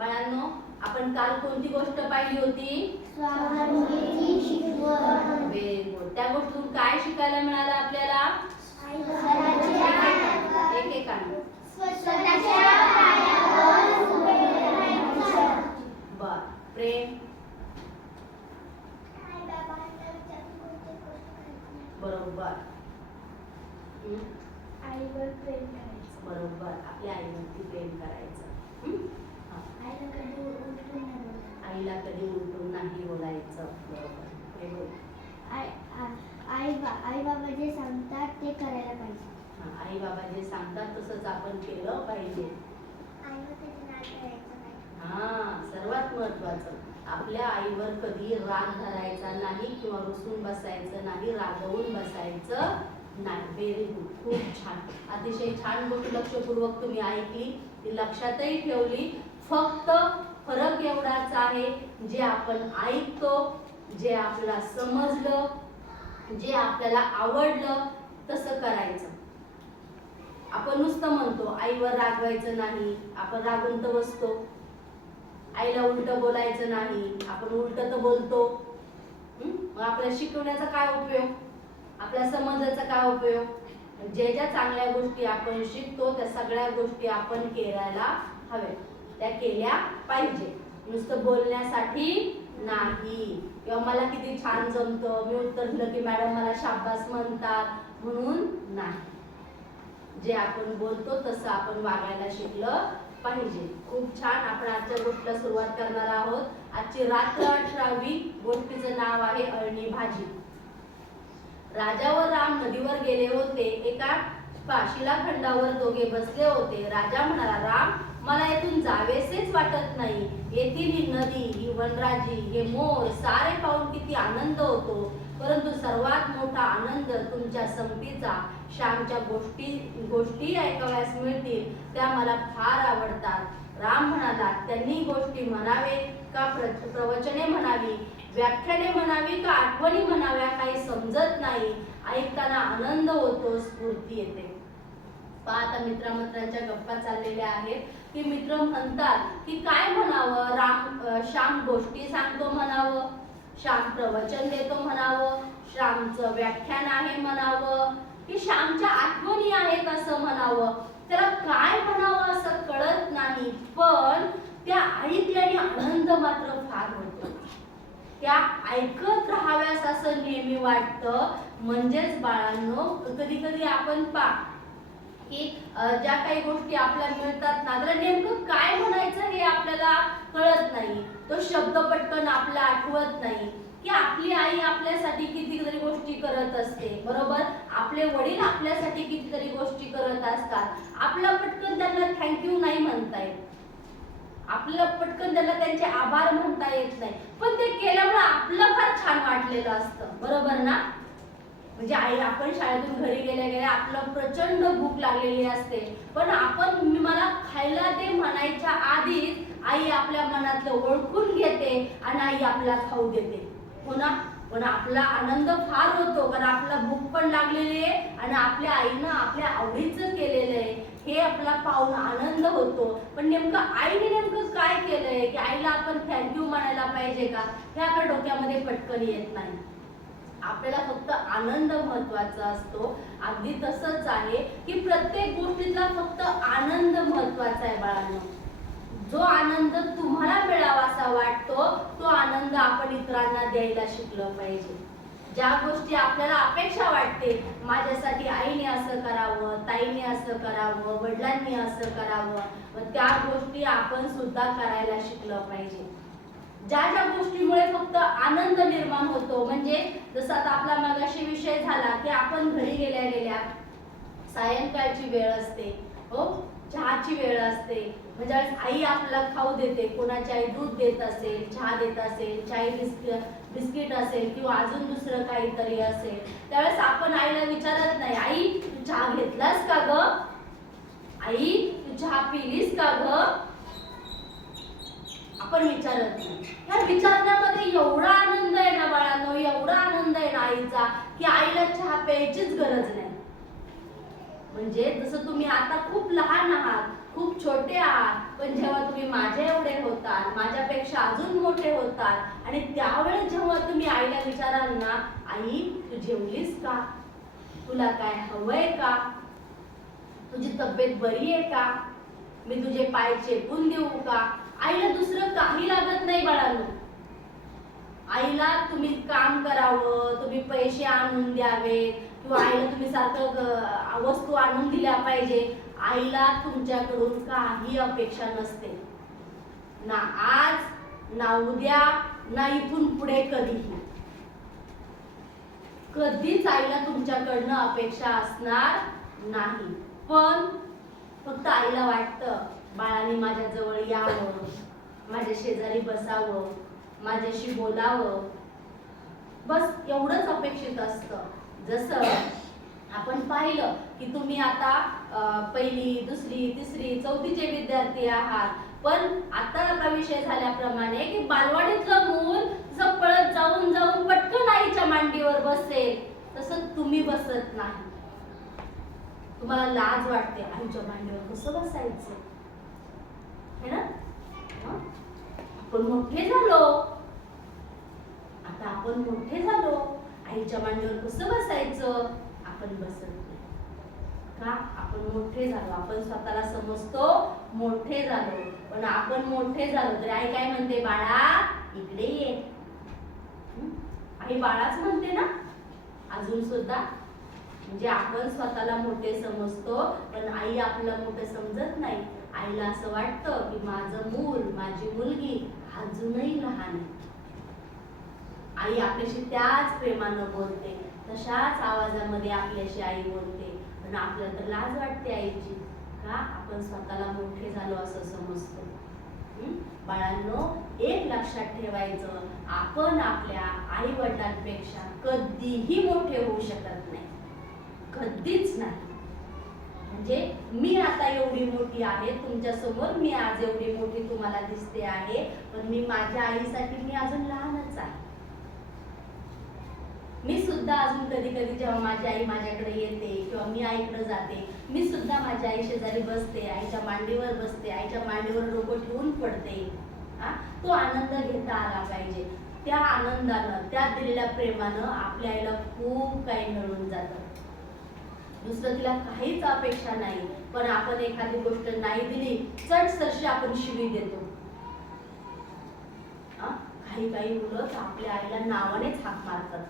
बाळांनो, आपण काल कोणती गोष्ट पाहिली होती? स्वामीची शिकवण. Very good. त्या गोष्टीतून काय शिकायला मिळालं आपल्याला? एकेकाने स्वतःच्या पायावर उभे राहायचं. बर. प्रेम. बरोबर. आईवर प्रेम करायचं. बरोबर. आपल्या आईवरती प्रेम करायचं. आईला कधी उलटून नाही बोलायचं. आईला कधी उलटून नाही बोलायचं. बरोबर. हे बोल. आई बाबा जे सांगतात ते करायला पाहिजे. आई बाबा जे सांगतात तसंच आपण केलं पाहिजे. आईवर कधी राग करायचा नाही. सर्वात महत्वाचं, आपल्या आईवर कधी राग धरायचा नाही किंवा रुसून बसायचं नाही, रागवून बसायचं नाही. Very good. खूप छान. अतिशय छान गोष्ट लक्षपूर्वक तुम्ही ऐकली, ती लक्षातही ठेवली. फक्त फरक एवढाच आहे, जे आपण ऐकतो, जे आपल्याला समजलं, जे आपल्याला आवडलं तसं करायचं. आपण नुसतं म्हणतो आईवर रागवायचं नाही, आपण रागून तर बसतो. आईला उलट बोलायचं नाही, आपण उलट तर बोलतो. मग आपल्या शिकवण्याचा काय उपयोग? आपल्या समजायचा काय उपयोग? जे ज्या चांगल्या गोष्टी आपण शिकतो त्या सगळ्या गोष्टी आपण करायला हव्या, त्या केल्या पाहिजे. नुसतं बोलण्यासाठी नाही, किंवा मला किती छान जमतं, मी उत्तर दिलं की मॅडम मला शाबास म्हणतात म्हणून नाही. जे आपण बोलतो तसं आपण वागायला शिकलं पाहिजे. खूप छान. आपण आजच्या गोष्टीला सुरुवात करणार आहोत. आजची रात्र 18वी गोष्टीचं नाव आहे अळणी भाजी. राजा व राम नदीवर गेले होते. एका शिलाखंडावर दोघे बसले होते. राजा म्हणाला, राम, मला येथून जावेसेच वाटत नाही. येथील ही नदी, ही वनराजी, हे मोर सारे पाहून किती आनंद होतो, परंतु सर्वात मोठा आनंद तुमच्या संगतीचा. श्यामच्या गोष्टी ऐकाव्यास मिळतील, त्या मला फार आवडतात. राम म्हणाला, त्यांनी गोष्टी म्हणावे का प्रवचने म्हणावी, व्याख्याने म्हणावी का आठवणी म्हणाव्या, काही समजत नाही. ऐकताना आनंद होतो, स्फूर्ती येते. आता मित्रांच्या गप्पा चाललेल्या आहेत की मित्र म्हणतात की काय म्हणावं. श्याम गोष्टी सांगतो म्हणावं, श्याम प्रवचन देतो म्हणावं, श्यामचं व्याख्यान आहे म्हणावं, की श्यामच्या आठवणी आहेत असं म्हणावं. त्याला काय म्हणावं असं कळत नाही. पण त्या ऐकल्याने आनंद मात्र फार होतो. त्या ऐकत राहाव्यास असं नेहमी वाटतं. म्हणजेच बाळांनो, कधी कधी आपण की ज्या काही गोष्टी आपल्याला मिळतात ना, तर नेमकं काय म्हणायचं हे आपल्याला कळत नाही. तो शब्द पटकन आपल्याला आठवत नाही. की आपली आई आपल्यासाठी कितीतरी गोष्टी करत असते, बरोबर. आपले वडील आपल्यासाठी कितीतरी गोष्टी करत असतात. आपल्याला पटकन त्यांना थँक्यू नाही म्हणता येत, आपल्याला पटकन त्यांना त्यांचे आभार म्हणता येत नाही. पण ते केल्यामुळे आपलं फार छान वाटलेलं असतं, बरोबर ना. म्हणजे आई, आपण शाळेतून घरी गेल्या आपलं प्रचंड भूक लागलेली असते, पण आपण मला खायला दे म्हणायच्या आधीच आई आपल्या मनातलं ओळखून घेते आणि आई आपल्याला खाऊ देते, हो ना. पण आपला आनंद फार होतो, कारण आपल्याला भूक पण लागलेली आहे आणि आपल्या आईनं आपल्या आवडीचं केलेलं आहे, हे आपला पाहून आनंद होतो. पण नेमकं आईने नेमकं काय केलंय की आईला आपण थँक्यू म्हणायला पाहिजे का, हे आपल्या डोक्यामध्ये पटकन येत नाही. आपल्याला फक्त आनंद महत्वाचा असतो. अगदी तसंच आहे की प्रत्येक गोष्टीतला फक्त आनंद महत्वाचा आहे बाळांनो. जो आनंद तुम्हाला मिळावासा वाटतो तो आनंद आपण इतरांना द्यायला शिकलं पाहिजे. ज्या गोष्टी आपल्याला अपेक्षा वाटते, माझ्यासाठी आईने असं करावं, ताईने असं करावं, वडिलांनी असं करावं, मग त्या गोष्टी आपण सुद्धा करायला शिकलं पाहिजे. ज्या गोष्टीमुळे फक्त आनंद निर्माण होतो, म्हणजे जसं आता आपला मगाशी विषय झाला की आपण घरी गेल्या सायंकाळची वेळ असते, हो, चहाची वेळ असते. म्हणजे आई आपल्याला खाऊ देते, कोणाची आई दूध देत असेल, चहा देत असेल, चाय बिस्किट असेल किंवा अजून दुसरं काहीतरी असेल, त्यावेळेस आपण आईला विचारत नाही, आई तू चहा घेतलास का ग, आई तू चहा पिलीस का ग, आपण विचारत नाही. ह्या विचारण्यामध्ये एवढा आनंद आहे ना बाळांनो, एवढा आनंद आहे ना आईचा, की आईला चहा प्यायचीच गरज नाही. म्हणजे जसं तुम्ही आता खूप लहान आहात, खूप छोटे आहात, पण जेव्हा तुम्ही माझ्या एवढे होतात, माझ्यापेक्षा अजून मोठे होतात आणि त्यावेळेस जेव्हा तुम्ही आईला विचाराल ना, आई तू जेवलीस का, तुला काय हवंय का, तुझी तब्येत बरी आहे का, मी तुझे पाय चेपून देऊ का, आईला दुसरं काही लागत नाही बाळांनो. आईला तुम्ही काम करावं, तुम्ही पैसे आणून द्यावे किंवा आईला तुम्ही सारखं वस्तू आणून दिल्या पाहिजे, आईला तुमच्याकडून काही अपेक्षा नसते, ना आज ना उद्या ना इथून पुढे कधीही. कधीच आईला तुमच्याकडनं अपेक्षा असणार नाही. पण फक्त आईला वाटतं बाळाने माझ्या जवळ यावं, माझ्या शेजारी बसावं, माझ्याशी बोलावं, बस एवढंच अपेक्षित असतं. जसं आपण पाहिलं की तुम्ही आता पहिली, दुसरी, तिसरी, चौथीचे विद्यार्थी आहात, पण आता विषय झाल्याप्रमाणे की बालवाडीतलं मूल जसं पळत जाऊन जाऊन पटकन आईच्या मांडीवर बसेल, तसं तुम्ही बसत नाही. तुम्हाला लाज वाटते, आईच्या मांडीवर कसं बसायचं, है ना? आपण मोठे झालो, आता आपण मोठे झालो, आईच्या मांडीवर कसं बसायचं, आपण बसत नाही. का? आपण मोठे झालो, आपण स्वतःला समजतो मोठे झालो. पण आपण मोठे झालो तरी आई काय म्हणते, बाळा इकडे ये. आई बाळाच म्हणते ना अजून सुद्धा. म्हणजे आपण स्वतःला मोठे समजतो, पण आई आपल्याला मोठे समजत नाही. आईला असं वाटतं की माझं मूल, माझी मुलगी अजूनही लहान आहे. आई आपल्याशी त्याच प्रेमानं बोलते, तशाच आवाजामध्ये आपल्याशी आई बोलते, पण आपल्याला तर लाज वाटते आईची. का? आपण स्वतःला मोठे झालो असं समजतो. बाळांनो, एक लक्षात ठेवायचं, आपण आपल्या आई वडिलांपेक्षा कधीही मोठे होऊ शकत नाही, कधीच नाही. म्हणजे मी आता एवढी मोठी आहे तुमच्या समोर, मी आज एवढी मोठी तुम्हाला दिसते आहे, पण मी माझ्या आईसाठी मी अजून लहानच आहे. मी सुद्धा अजून कधी कधी जेव्हा माझी आई माझ्याकडे येते किंवा मी आईकडे जाते, मी सुद्धा माझ्या आई शेजारी बसते, आईच्या मांडीवर बसते, आईच्या मांडीवर डोकं ठेवून पडते. तो आनंद घेता आला पाहिजे. त्या आनंदानं, त्या दिलेल्या प्रेमानं आपल्या आईला खूप काही मिळून जातं. दुसरं तिला काहीच अपेक्षा नाही, पण आपण एखादी गोष्ट नाही दिली चटसरशी आपण शिवी देतो. काही काही मुलं तर आपल्या आईला नावानेच हाक मारतात,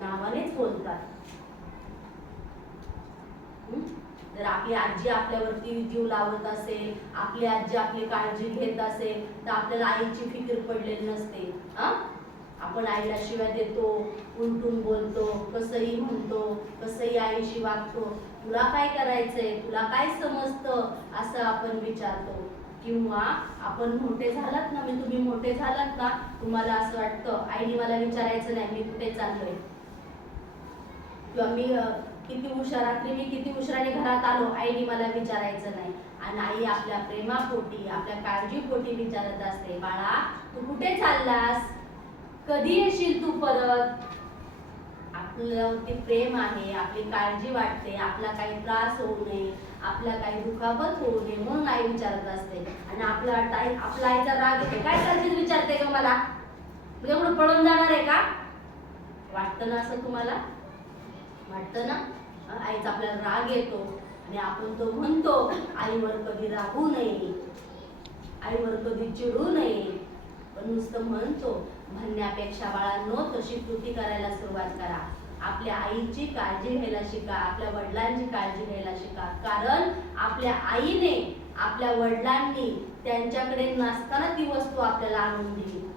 नावानेच बोलतात. जर आपली आजी आपल्यावरती जीव लावत असेल, आपली आजी आपली काळजी घेत असेल, तर आपल्याला आईची फिकीर पडलेली नसते. आपण आईला शिव्या देतो, उलटून बोलतो, कसंही म्हणतो, कसंही आईशी वागतो. तुला काय करायचंय, तुला काय समजतं, असं आपण विचारतो. किंवा आपण मोठे झालात ना, तुम्ही मोठे झालात ना, तुम्हाला असं वाटतं आईने मला विचारायचं नाही मी कुठे चाललोय, किंवा मी किती उशिरात्री मी किती उशिराने घरात आलो आईने मला विचारायचं नाही. आणि आई आपल्या प्रेमापोटी, आपल्या काळजीपोटी विचारत असते, बाळा तू कुठे चाललास, कधी येशील तू परत. आपल्यावरती प्रेम आहे, आपली काळजी वाटते, आपला काही त्रास होऊ नये, आपला काही दुखापत होऊ नये म्हणून आई विचारत असते. आणि आपला आईचा राग येते, काय करशील विचारते का मला, म्हणजे एवढं पळून जाणार आहे का. वाटतं ना असं तुम्हाला, वाटतं ना. आईचा आपल्याला राग येतो आणि आपण तो म्हणतो आईवर कधी रागू नये, आईवर कधी चिडू नये. पण नुसतं म्हणतो, म्हणण्यापेक्षा बाळांनो तशी कृती करायला सुरुवात करा. आपल्या आईची काळजी घ्यायला शिका, आपल्या वडिलांची काळजी घ्यायला शिका. कारण आपल्या आईने, आपल्या वडिलांनी त्यांच्याकडे नसताना ती वस्तू आपल्याला आणून दिली.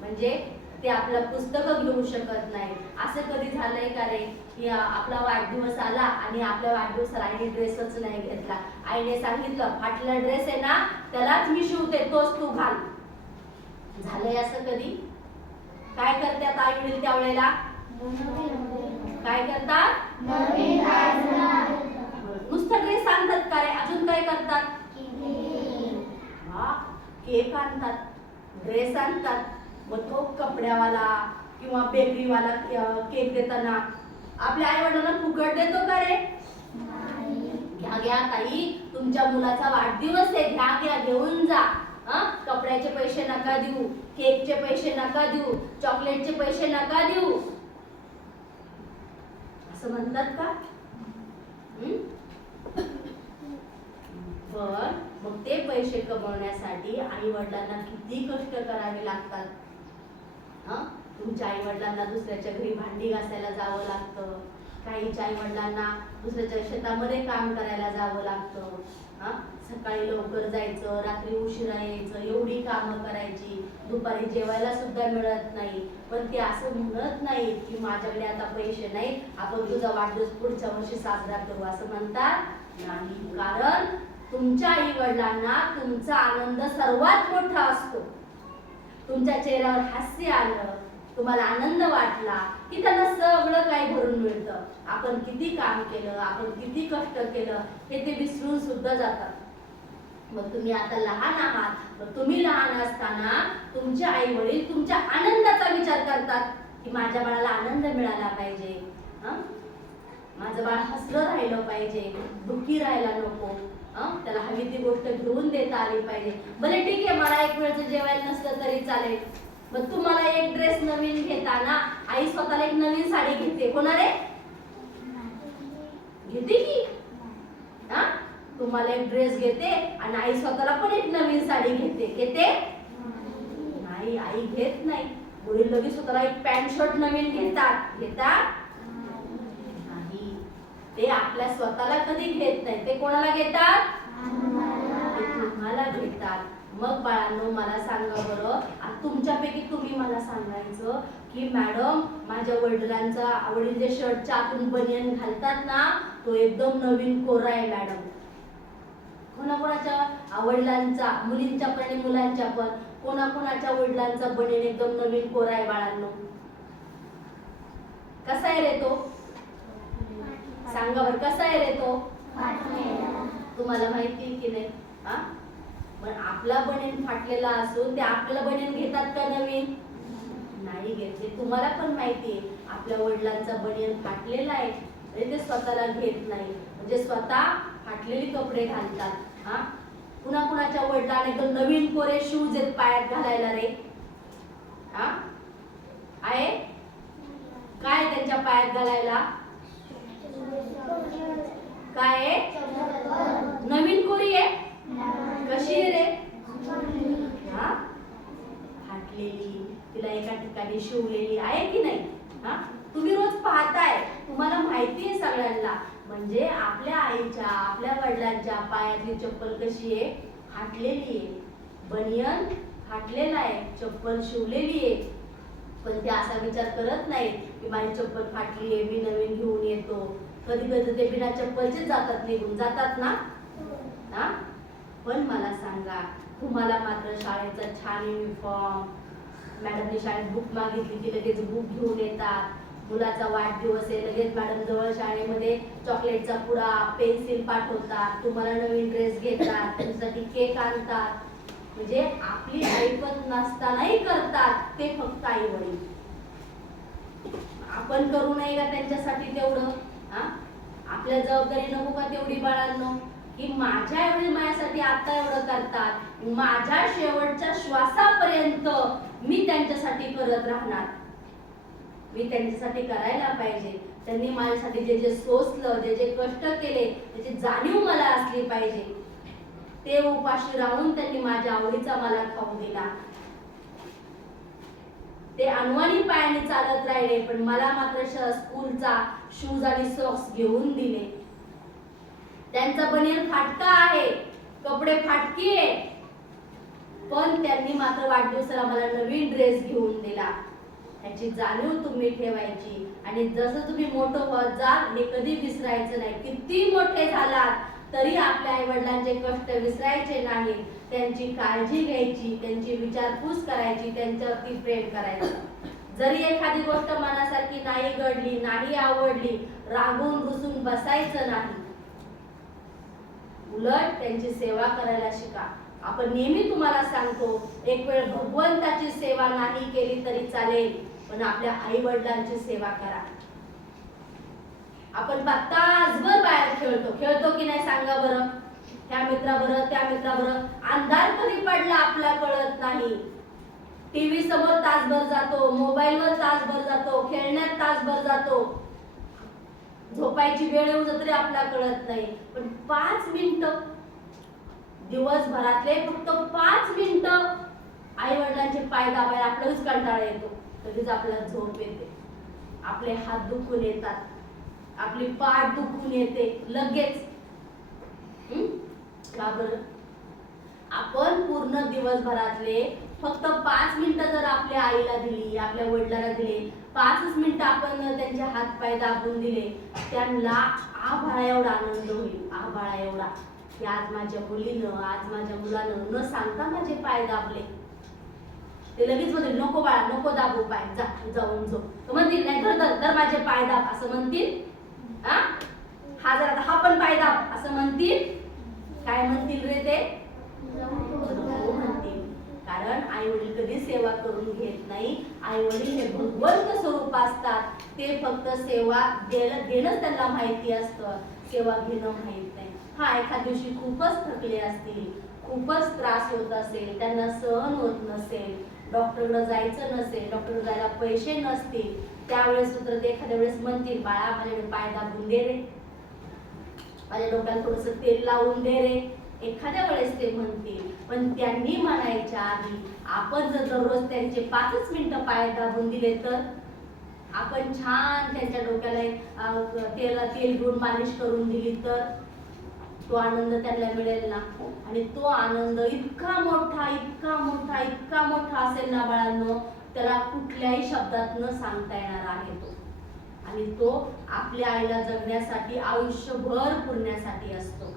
म्हणजे ते आपलं पुस्तकं घेऊ शकत नाही. असं कधी झालंय का रे की आपला वाढदिवस आला आणि आपल्या वाढदिवसाला आईने ड्रेसच नाही घेतला, आईने सांगितलं फाटलेला ड्रेस आहे ना त्यालाच मी शिवते, तोच तू घाल. झालंय असं कधी? काय करतात आई वडील त्यावेळेला, काय करतात, नुसतं ड्रेस आणतात का रे, अजून काय करतात, केक आणतात, ड्रेस आणतात. मग तो कपड्यावाला किंवा बेकरीवाला केक देताना आपल्या आई वडिलांना फुकट देतो का रे, घ्या घ्या ताई, तुमच्या मुलाचा वाढदिवस आहे, घ्या घेऊन जा. कपड्याचे पैसे नका देऊ, केकचे पैसे नका देऊ, चॉकलेटचे पैसे नका देऊ, असं म्हणतात का? पण मग ते पैसे कमवण्यासाठी आई वडिलांना किती कष्ट करावे लागतात. तुमच्या आई वडिलांना दुसऱ्याच्या घरी भांडी घासायला जावं लागतं, काहीच्या आई वडिलांना दुसऱ्याच्या शेतामध्ये काम करायला जावं लागतं. सकाळी लवकर जायचं, रात्री उशिरा यायचं, एवढी कामं करायची, दुपारी जेवायला सुद्धा मिळत नाही. पण ते असं म्हणत नाही की माझ्याकडे आता पैसे नाही, आपण तुझा वाढदिवस पुढच्या वर्षी साजरा करू, असं म्हणतात नाही. कारण तुमच्या आई वडिलांना तुमचा आनंद सर्वात मोठा असतो. तुमच्या चेहऱ्यावर हास्य आलं, तुम्हाला आनंद वाटला की त्यांना सगळं काही भरून मिळतं. आपण किती काम केलं, आपण किती कष्ट केलं हे ते विसरून सुद्धा जातात. मग तुम्ही आता लहान आहात, मग तुम्ही लहान असताना तुमचे आई वडील तुमच्या आनंदाचा विचार करतात की माझ्या बाळाला आनंद मिळाला पाहिजे, माझं बाळ हसलं राहिलं पाहिजे, दुःखी राहायला नको, त्याला हवी ती गोष्ट घेऊन देता आली पाहिजे. भले ठीक आहे, मला एक वेळचं जेवायला नसलं तरी चालेल, मग तुम्हाला एक ड्रेस नवीन घेताना आई स्वतःला एक नवीन साडी घेते, कोणाला घेते की? तुम्हाला एक ड्रेस घेते आणि आई स्वतःला पण एक नवीन साडी घेते नाही, आई घेत नाही. वडील लगेच स्वतःला एक पॅन्ट शर्ट नवीन घेतात नाही. ते आपल्या स्वतःला कधी घेत नाही, ते कोणाला घेतात? ते तुम्हाला घेतात. मग बाळांनो, मला सांगा बरं, तुमच्यापैकी तुम्ही मला सांगायचं की मॅडम, माझ्या वडील जे शर्टच्या आतून बनियन घालतात ना, तो एकदम नवीन कोरा आहे मॅडम. कोणाकोणाच्या वडिलांचा, मुलींच्या पण आणि मुलांच्या पण, कोणाकोणाच्या वडिलांचा बनियन एकदम नवीन कोरा आहे बाळांनो? कसा आहे रे तो? सांगा बरं, कसा आहे रे तो? तुम्हाला माहिती की नाही? पण आपला बनियन फाटलेला असून ते आपल्याला बनियन घेतात का नवीन? नाही घेतले. तुम्हाला पण माहिती आहे आपल्या वडिलांचा बनियन फाटलेला आहे तरी ते स्वतःला घेत नाही, म्हणजे स्वतः फाटलेले कपडे घालतात. कुणाच्या वडिलांना एकदम नवीन कोरे शूज आहेत पायात घालायला रे. आहे काय त्यांच्या पायात घालायला? काय नवीन कोरी आहे? कशी आहे रे? फाटलेली, तिला एका ठिकाणी शिवलेली आहे की नाही? तुम्ही रोज पाहताय, तुम्हाला माहिती आहे सगळ्यांना. म्हणजे आपल्या आईच्या, आपल्या वडिलांच्या पायातली चप्पल कशी आहे? फाटलेली आहे. बनियन फाटलेला आहे, चप्पल शिवलेली आहे. पण ते असा विचार करत नाही की माझी चप्पल फाटली आहे, मी नवीन घेऊन येतो. कधी कधी ते बिना चप्पलचे जातात, निघून जातात ना. पण मला सांगा, तुम्हाला मात्र शाळेचा छान युनिफॉर्म, मॅडमने शाळेत बुक मागितली की लगेच बुक घेऊन येतात. मुलाचा वाढदिवस आहे, लगेच मॅडम जवळ शाळेमध्ये चॉकलेटचा पुडा, पेन्सिल पाठवतात, तुम्हाला नवीन ड्रेस घेतात, त्यांच्यासाठी केक आणतात. म्हणजे आपली ऐपत नसतानाही करतात ते फक्त आई वडील. आपण करू नये का त्यांच्यासाठी तेवढं? आपल्या जबाबदारी नको का तेवढी बाळांनो? की माझ्या एवढी माझ्यासाठी आता एवढं करतात, माझ्या शेवटच्या श्वासापर्यंत मी त्यांच्यासाठी करत राहणार. मी त्यांच्यासाठी करायला पाहिजे. त्यांनी माझ्यासाठी जे जे सोसलं, जे जे कष्ट केले, त्याची जाणीव मला असली पाहिजे. ते उपाशी राहून त्यांनी माझ्या आवडीचा मला खाऊ दिला. ते अनवाणी पायाने चालत राहिले, पण मला मात्र स्कूलचा शूज आणि सॉक्स घेऊन दिले. त्यांचा बनियन फाटका आहे, कपडे फाटके आहे, पण त्यांनी मात्र वाढदिवसाला मला नवीन ड्रेस घेऊन दिला. याची जाणीव तुम्ही ठेवायची. आणि जसं तुम्ही मोठं होत जाल हे कधी विसरायचं नाही. किती मोठे झालात तरी आपल्या आई वडिलांचे कष्ट विसरायचे नाही. त्यांची काळजी घ्यायची, त्यांची विचारपूस करायची, त्यांच्यावरती प्रेम करायचं. जरी एखादी गोष्ट मनासारखी नाही घडली, नाही आवडली, रागवून रुसून बसायचं नाही. उलट त्यांची सेवा करायला शिका. आपण नेहमी तुम्हाला सांगतो, एक वेळ भगवंताची सेवा नाही केली तरी चालेल, पण आपल्या आई वडिलांची सेवा करा. आपण तासभर बाहेर खेळतो की नाही सांगा बरं? त्या मित्राबरोबर अंधार कधी पडला आपला कळत नाही. टीव्ही समोर तासभर जातो, मोबाईलवर तासभर जातो, खेळण्यात तासभर जातो. झोपायची वेळ येऊन तरी आपला कळत नाही. पण 5 मिनिटं दिवसभरातले फक्त 5 मिनिटं आई वडिलांचे पाय दाबायला आपल्यालाच कंटाळा येतो. कधीच आपल्याला झोप येते, आपले हात दुखून येतात, आपली पाठ दुखून येते लगेच. का बरं? आपण पूर्ण दिवसभरातले फक्त 5 मिनिटं जर आपल्या आईला दिली, आपल्या वडिलांना दिले, 5 मिनिटं आपण त्यांचे हात पाय दाबून दिले, त्यांना आभाळा एवढा आनंद होईल, आभाळा एवढा की आज माझ्या मुलीनं, आज माझ्या मुलानं न सांगता माझे पाय दाबले. ते लगेच म्हणतील नको बाळा, नको दाबू पाय, जाऊन झोप. म्हणतील नाही धर माझे पाय दाब असं म्हणतील. हा जर हा पण पाय दाब असं म्हणतील. काय म्हणतील रे ते? हो म्हणतील. कारण आई वडील कधी सेवा करून घेत नाही. आई वडील हे भगवंत स्वरूप असतात. ते फक्त सेवा देणंच त्यांना माहिती असतं, सेवा घेणं माहित नाही. हा एखाद्या दिवशी खूपच थकले असतील, खूपच त्रास होत असेल, त्यांना सहन होत नसेल, डॉक्टरकडे जायचं नसेल, डॉक्टरकडे जायला पैसे नसतील, त्यावेळेस तर ते एखाद्या वेळेस म्हणतील बाळा माझ्याकडे पाय दाबून दे रे, माझ्या डोक्याला थोडंसं तेल लावून दे रे. एखाद्या वेळेस ते म्हणतील. पण त्यांनी म्हणायच्या आधी आपण जर दररोज त्यांचे 5 मिनिटं पाय दाबून दिले तर, आपण छान त्यांच्या डोक्याला तेल घेऊन मालिश करून दिली तर तो आनंद त्यांना मिळेल ना. आणि तो आनंद इतका मोठा असेल ना बाळांनो, त्याला कुठल्याही शब्दात न सांगता येणार आहे तो. आणि तो आपल्या आईला जगण्यासाठी, आयुष्यभर पुरण्यासाठी असतो.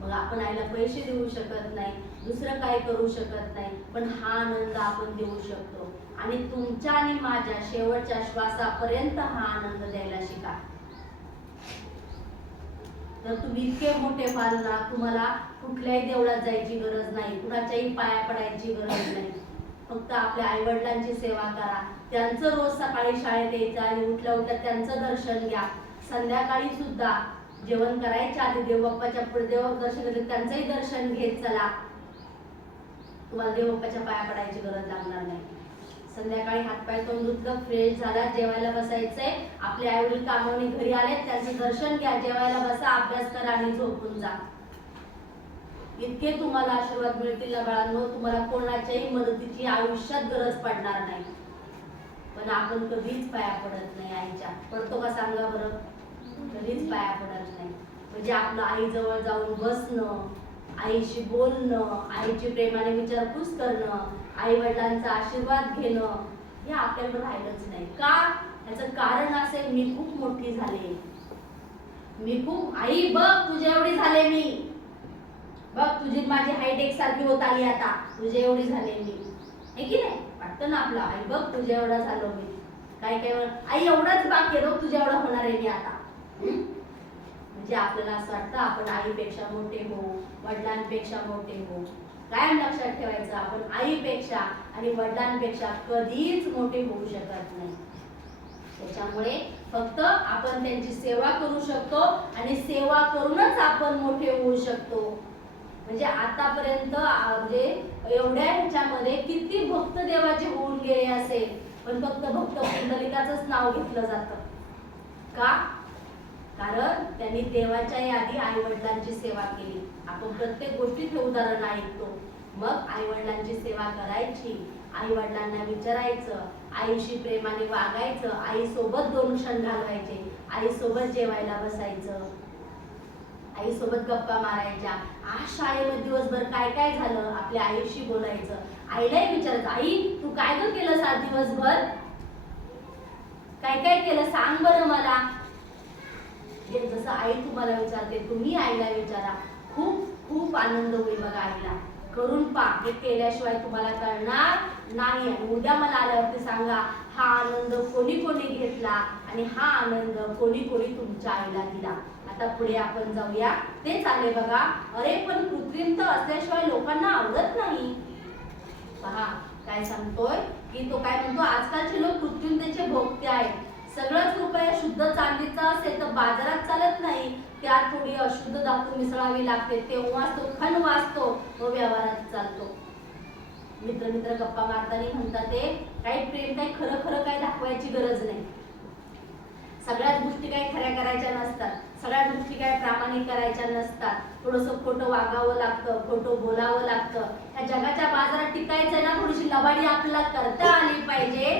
मग आपण आईला पैसे देऊ शकत नाही, दुसरं काही करू शकत नाही, पण हा आनंद आपण देऊ शकतो. आणि तुमच्या आणि माझ्या शेवटच्या श्वासापर्यंत हा आनंद द्यायला शिका. तर तुम्ही इतके मोठे व्हाल ना, तुम्हाला कुठल्याही देवळात जायची गरज नाही, कुणाच्याही पाया पडायची गरज नाही. फक्त आपल्या आई वडिलांची सेवा करा. त्यांचं रोज सकाळी शाळेत यायचं आणि उठल्या त्यांचं दर्शन घ्या. संध्याकाळी सुद्धा जेवण करायच्या आधी देवबाप्पाच्या पुढे देव दर्शन घेतलं, त्यांचंही दर्शन घेत चला. तुम्हाला देवबाप्पाच्या पाया पडायची गरज लागणार नाही. संध्याकाळी हातपाय तोंड धुतलं, फ्रेश झाला, जेवायला बसायचंय. आपले आई वडील कामावरून घरी आले, त्यांचं दर्शन घ्या, जेवायला बसा, अभ्यास करा आणि झोपून जा. इतके तुम्हाला आशीर्वाद मिळतील ना बाळांनो, तुम्हाला कोणाच्याही मदतीची आयुष्यात गरज पडणार नाही. पण आपण कधीच पाया पडत नाही आईच्या. पडतो का सांगा बरं? कधीच पाया पडत नाही. म्हणजे आपलं आई जवळ जाऊन बसणं, आईशी बोलणं, आईची प्रेमाने विचारपूस करणं, आई वडिलांचा आशीर्वाद घेणं, हे आपल्याकडे राहिलंच नाही. का? याचं कारण असे, मी खूप मोठी झाले, आई बघ तुझ्या एवढी झाले, मी बघ तुझी माझी हाईट एकसारखी होत आली, आता तुझ्या एवढी झाले मी, हे की नाही? वाटतं ना आपलं, आई बघ तुझ्या एवढा झालो मी. काय आई एवढाच बाकी आहे, बघ तुझ्या एवढा होणार आहे मी आता. म्हणजे आपल्याला असं वाटतं आपण आईपेक्षा मोठे हो, वडिलांपेक्षा मोठे हो. कायम लक्षात ठेवायचं, आपण आईपेक्षा आणि वडिलांपेक्षा कधीच मोठे होऊ शकत नाही. त्याच्यामुळे फक्त आपण त्यांची सेवा करू शकतो आणि सेवा करूनच आपण मोठे होऊ शकतो. म्हणजे आतापर्यंत म्हणजे एवढ्या ह्याच्यामध्ये किती भक्त देवाचे होऊन गेले असेल, पण फक्त भक्त पुंडलिकाचंच नाव घेतलं जातं. का? कारण त्यांनी देवाच्या आधी आई वडिलांची सेवा केली. आपण प्रत्येक गोष्टीत हे उदाहरण ऐकतो. मग आई वडिलांची सेवा करायची, आई वडिलांना विचारायचं, आईशी प्रेमाने वागायचं, आई सोबत 2 क्षण घालवायचे, आई सोबत जेवायला बसायचं, आई सोबत गप्पा मारायच्या. आज शाळेमध्ये दिवसभर काय काय झालं आपल्या आईशी बोलायचं, आईलाही विचारायचं, आई तू काय ग केलंस आज दिवसभर, काय काय केलं सांग बरं मला. जसं आई तुम्हाला विचारते, तुम्ही आईला विचारा. खूप खूप आनंद होईल बघा आईला. करून पहा, हे केल्याशिवाय तुम्हाला कळणार नाही. आणि उद्या मला आल्यावरती सांगा हा आनंद कोणी कोणी घेतला आणि हा आनंद कोणी कोणी तुमच्या आईला दिला. आता पुढे आपण जाऊया. ते चालले बघा, अरे पण कृत्रिमता असल्याशिवाय लोकांना आवडत नाही. पहा काय सांगतोय की तो काय म्हणतो, आजकालचे लोक कृत्रिमतेचे भोगते आहेत. सगळंच रुपये शुद्ध चांदीचा असेल तर बाजारात चालत नाही, त्यात थोडी अशुद्ध धातू मिसळावी लागते, तेव्हाच तो खण वाचतो व व्यवहारात चालतो. मित्र मित्र गप्पा मारताना म्हणतात ते काही प्रेम काही खरं खरं काही दाखवायची गरज नाही. सगळ्याच गोष्टी काही खऱ्या करायच्या नसतात, सगळ्या गोष्टी काही प्रामाणिक करायच्या नसतात. थोडंसं खोटं वागावं लागतं, खोटं बोलावं लागतं. या जगाच्या बाजारात टिकायचं ना, थोडीशी लबाडी आपल्याला करता आली पाहिजे.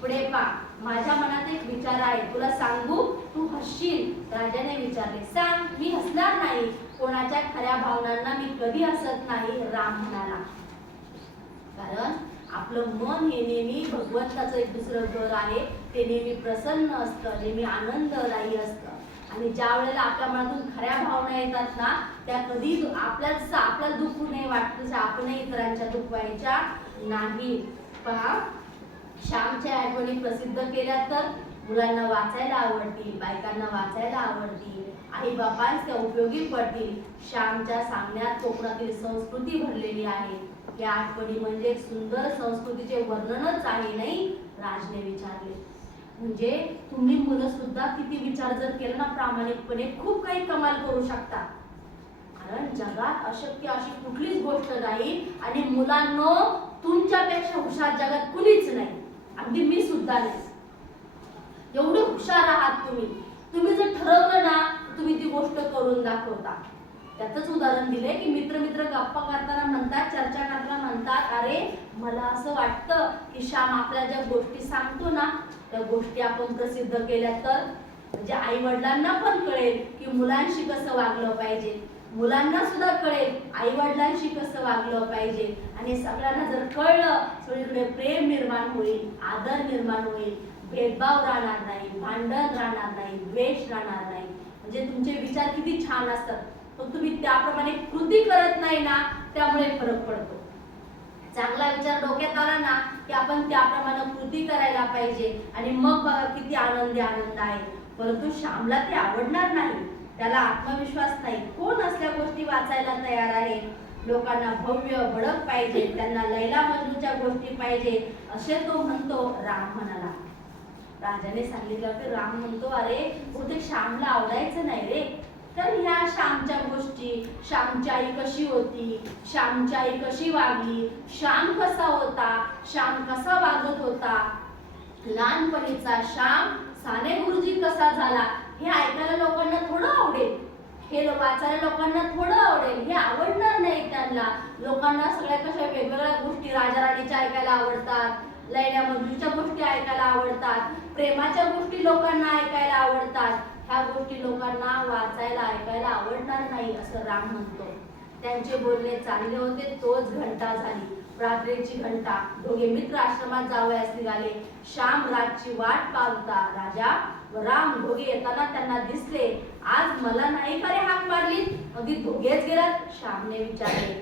पुढे पा, माझ्या मनात एक विचार आहे, तुला सांगू, तू हसशील. राजाने विचारले, सांग. मी हसणार नाही, कोणाच्या खऱ्या भावनांना मी कधी हसत नाही, राम म्हणाला. कारण आपलं मन हे नेहमी भगवंताचं एक दुसरं घर आहे, ते नेहमी प्रसन्न असतं, नेहमी आनंददायी असतं. आणि ज्या वेळेला आपल्या मनातून खऱ्या भावना येतात ना, त्या कधी आपल्याला दुखू नये वाटतं, आपणही इतरांच्या दुखवायच्या नाही. पहा, श्यामच्या आठवणी प्रसिद्ध केल्या तर मुलांना वाचायला आवडतील, बायकांना वाचायला आवडतील, आई बापांस त्या उपयोगी पडतील. श्यामच्या सांगण्यात कोकणातील संस्कृती भरलेली आहे. या आठवणी म्हणजे एक सुंदर संस्कृतीचे वर्णनच आहे, नाही? राजने विचारले. म्हणजे तुम्ही मुलं सुद्धा किती विचार जर केला ना प्रामाणिकपणे, खूप काही कमाल करू शकता. कारण जगात अशक्य अशी कुठलीच गोष्ट नाही. आणि मुलांनो, तुमच्यापेक्षा हुशार जगात कुणीच नाही, अगदी मी सुद्धा नाही. एवढे हुशार आहात तुम्ही. तुम्ही जर ठरवलं ना, तुम्ही ती गोष्ट करून दाखवता. त्यातच उदाहरण दिले की मित्र मित्र गप्पा करताना म्हणतात, चर्चा करताना म्हणतात, अरे मला असं वाटतं की श्याम आपल्या ज्या गोष्टी सांगतो ना, त्या गोष्टी आपण प्रसिद्ध केल्या तर म्हणजे आई वडिलांना पण कळेल की मुलांशी कसं वागलं पाहिजे, मुलांना सुद्धा कळेल आई वडिलांशी कसं वागलं पाहिजे. आणि सगळ्यांना जर कळलं, सगळीकडे प्रेम निर्माण होईल, आदर निर्माण होईल, भेदभाव राहणार नाही, भांडण राहणार नाही, द्वेष राहणार नाही. म्हणजे तुमचे विचार किती छान असतात, पण तुम्ही त्याप्रमाणे कृती करत नाही ना, त्यामुळे फरक पडतो. चांगला विचार डोक्यात आला ना की आपण त्याप्रमाणे कृती करायला पाहिजे, आणि मग बघा किती आनंद आहे. परंतु श्यामला ते आवडणार नाही, त्याला आत्मविश्वास नाही. कोण असल्या गोष्टी वाचायला तयार आहे? लोकांना भव्य भडक पाहिजे, त्यांना लैला मजनूच्या गोष्टी पाहिजे, असे तो म्हणतो. राम म्हणाला. राजाने सांगितलं की राम म्हणतो, अरे बहुतेक श्यामला आवडायचं नाही रे. तर ह्या श्यामच्या गोष्टी, श्यामची आई कशी होती, श्यामची आई कशी वागली, श्याम कसा होता, श्याम कसा वागत होता, लहानपणीचा श्याम साने गुरुजी कसा झाला, हे ऐकायला लोकांना थोडं आवडेल, हे वाचायला लोकांना थोडं आवडेल, हे आवडणार नाही त्यांना. लोकांना सगळ्या कशा वेगवेगळ्या गोष्टी राजा राणीच्या ऐकायला आवडतात, लैला मजनूच्या गोष्टी ऐकायला आवडतात, प्रेमाच्या गोष्टी लोकांना ऐकायला आवडतात. ह्या गोष्टी लोकांना वाचायला ऐकायला आवडणार नाही, असं राम म्हणतो. त्यांचे बोलणे चांगले होते, तोच घंटा झाली, रात्रीची घंटा. दोघे मित्र आश्रमात जावयास निघाले. श्याम रातची वाट पाहता. राजा व राम दोघे येताना त्यांना दिसले. आज मला नाही का रे हाक मारली? अगदी दोघेच गेलात? श्यामने विचारले.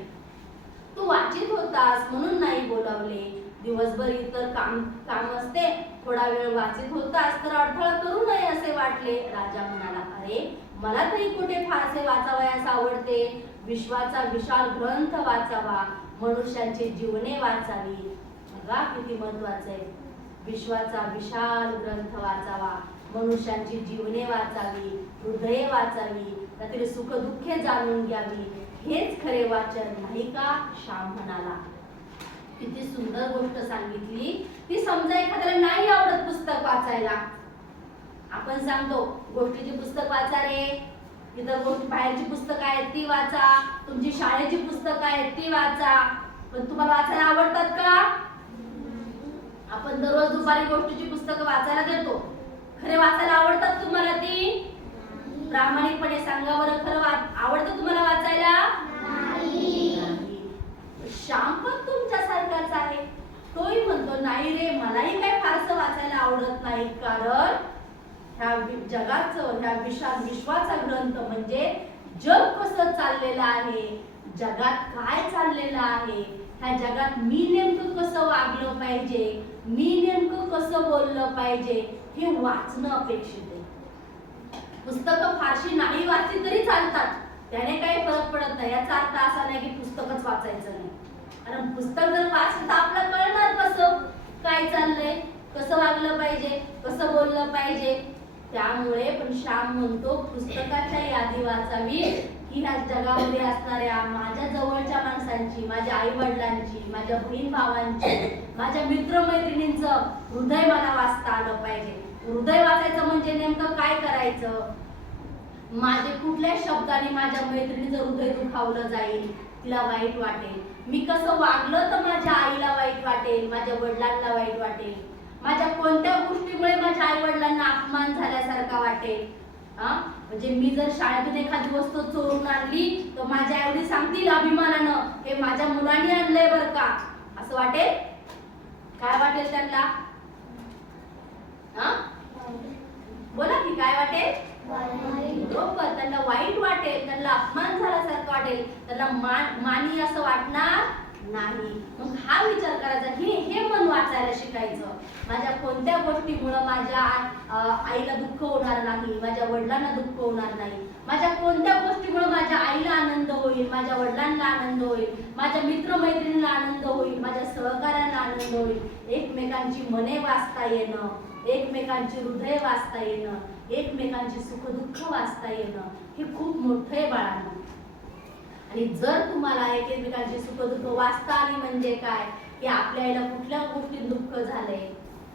तू वाचित होतास म्हणून नाही बोलावले. दिवसभर इतर काम असते, थोडा वेळ वाचित होतास तर अडथळा करू नये असे वाटले. राजा म्हणाला, अरे मला तरी कुठे फारसे वाचावयास आवडते. विश्वाचा विशाल ग्रंथ वाचावा, मनुष्यांची जीवने वाचावी. बघा किती महत्वाचं आहे. विश्वाचा विशाल ग्रंथ वाचावा, मनुष्यांची जीवने वाचावी, हृदये वाचावी, त्यातील सुख दुःखे जाणून घ्यावी. हेच खरे वाचन नाही का? श्याम म्हणाला. किती सुंदर गोष्ट सांगितली. ती समजा एखाद्याला नाही आवडत पुस्तक वाचायला, आपण सांगतो गोष्टीची पुस्तक वाचा रे, इतर गोष्टी बाहेरची पुस्तकं आहेत ती वाचा, तुमची शाळेची पुस्तकं आहेत ती वाचा. पण तुम्हाला वाचायला आवडतात का? आपण दररोज दुपारी गोष्टीची पुस्तकं वाचायला देतो, खरे वाचायला आवडतात तुम्हाला ती? प्रामाणिकपणे सांगा बरं, खरं आवडतं तुम्हाला वाचायला? श्याम पण तुमच्यासारखाच आहे. तोही म्हणतो नाही रे, मलाही काही फारसं वाचायला आवडत नाही, कारण ह्या जगाचं, ह्या विश्वाचा ग्रंथ म्हणजे जग कसं चाललेलं आहे, जगात काय चाललेलं आहे, ह्या जगात मी नेमकं कसं वागलं पाहिजे, मी नेमकं कसं बोललं पाहिजे, हे वाचणं अपेक्षित आहे. पुस्तकं फारशी नाही वाचली तरी चालतात, त्याने काही फरक पडत नाही. याचा अर्थ असा नाही की पुस्तकच वाचायचं नाही, कारण पुस्तक जर वाचलं तर आपल्याला कळणार कसं काय चाललंय, कसं वागलं पाहिजे, कसं बोललं पाहिजे. त्यामुळे पण श्याम म्हणतो पुस्तकाच्या यादी वाचावी की ह्या जगामध्ये असणाऱ्या माझ्या जवळच्या माणसांची, माझ्या आई वडिलांची, माझ्या बहीण भावांची, माझ्या मित्रमैत्रिणींचं हृदय मला वाचता आलं पाहिजे. हृदय वाचायचं म्हणजे नेमकं काय करायचं, माझे कुठल्या शब्दाने माझ्या मैत्रिणीचं हृदय दुखावलं जाईल, तिला वाईट वाटेल, मी कसं वागलं तर माझ्या आईला वाईट वाटेल, माझ्या वडिलांना वाईट वाटेल, माझ्या कोणत्या गोष्टीमुळे माझ्या आई वडिलांना अपमान झाल्यासारखा वाटेल. म्हणजे मी जर शाळेतून एखादी वस्तू चोरून आणली तर माझ्या आई सांगतील अभिमानानं हे माझ्या मुलांनी आणलंय बरं का, असं वाटेल. काय वाटेल त्यांना? बोला की काय वाटेल? बरोबर, त्यांना वाईट वाटेल, त्यांना अपमान झाल्यासारखं वाटेल, त्यांना मानी असं वाटणार नाही. मग हा विचार करायचा, हे मन वाचायला शिकायचं. माझ्या कोणत्या गोष्टीमुळे माझ्या आईला दुःख होणार नाही, माझ्या वडिलांना दुःख होणार नाही, माझ्या कोणत्या गोष्टीमुळे माझ्या आईला आनंद होईल, माझ्या वडिलांना आनंद होईल, माझ्या मित्रमैत्रिणींना आनंद होईल, माझ्या सहकाऱ्यांना आनंद होईल. एकमेकांची मने वाचता येणं, एकमेकांची हृदय वाचता येणं, एकमेकांची सुखदुःख वाचता येणं हे खूप मोठं आहे बाळांनो. आणि जर तुम्हाला एकमेकांची सुखदुःख वाचता आली म्हणजे काय, की आपल्या आईला कुठल्या गोष्टीत दुःख झालंय,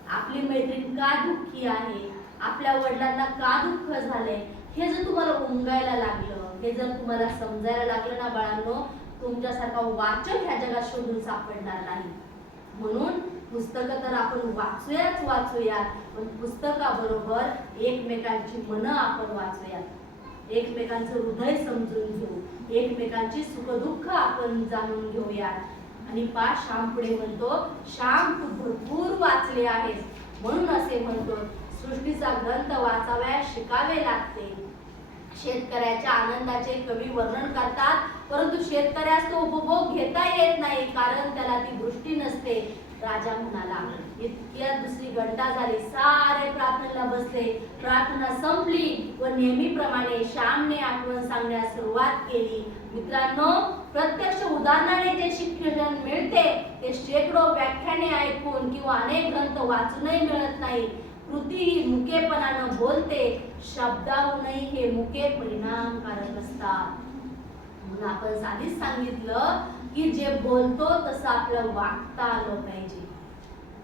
आपली मैत्रीण का दुःखी आहे, आपल्या वडिलांना का दुःख झालंय, हे जर तुम्हाला उमगायला लागलं, हे जर तुम्हाला समजायला लागलं ना बाळांनो, तुमच्यासारखा वाचक ह्या जगात शोधून सापडणार नाही. म्हणून पुस्तकं तर आपण वाचूयात, पण पुस्तकाबरोबर एकमेकांची मनं आपण वाचूयात, एकमेकांचं हृदय समजून घेऊ, एकमेकांची सुखदुःख आपण जाणून घेऊयात. आणि श्याम पुढे म्हणतो, श्याम तू भरपूर वाचले आहेस म्हणून असे म्हणतो, सृष्टीचा ग्रंथ वाचावयास शिकावे लागते. शेतकऱ्याच्या आनंदाचे कवी वर्णन करतात, परंतु शेतकऱ्यास तो उपभोग घेता येत नाही, कारण त्याला ती दृष्टी नसते. राजा म्हणाला, इतक्यात दुसरी घंटा झाली, सारे प्रार्थनेला बसले. प्रार्थना संपली व नेहमीप्रमाणे श्यामने आठवण सांगण्यास सुरुवात केली. मित्रांनो, प्रत्यक्ष उदाहरणाने जे शिक्षण मिळते ते शेकडो व्याख्याने ऐकून किंवा अनेक ग्रंथ वाचूनही मिळत नाही. कृती ही मुकेपणानं बोलते, शब्दाहूनही हे मुके परिणामकारक असतात. म्हणून आपण आधीच सांगितलं की जे बोलतो तसं आपलं वागता आलं पाहिजे,